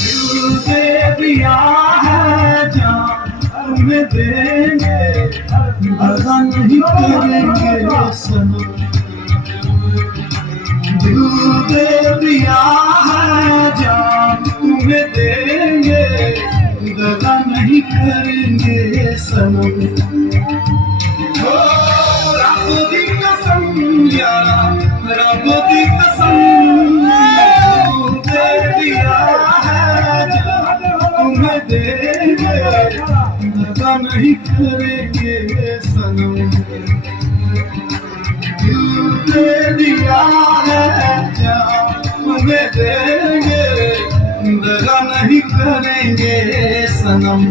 दिल दे दिया है जान तुम्हें देंगे, दगा नहीं करेंगे सनम। दिल दे दिया है जान तुम्हें देंगे, दगा नहीं करेंगे सनम। ओ रब दी कसम यारा, रब दी कसम, दे दिया है जान तुम्हें देंगे, दगा नहीं करेंगे सनम। दिल दे दिया है जान तुम्हें देंगे, दगा नहीं करेंगे सनम।